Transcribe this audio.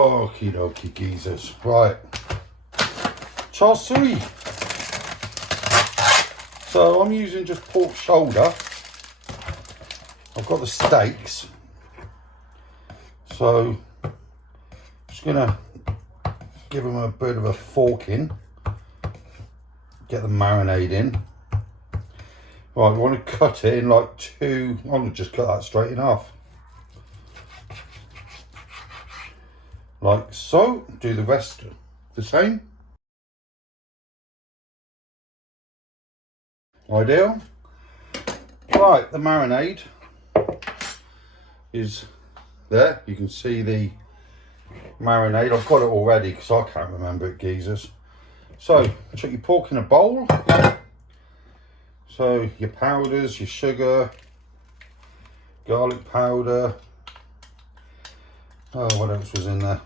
Okie dokie geezers. Right. Char siu. So I'm using just pork shoulder. I've got the steaks. So just gonna give them a bit of a forking. Get the marinade in. Right, we want to cut it in like two. I'm gonna just cut that straight in half. Like so. Do the rest the same. Ideal. Right, the marinade is there. You can see the marinade. I've got it already because I can't remember it, geezers. So, chuck your pork in a bowl. So, your powders, your sugar, garlic powder. Oh, what else was in there?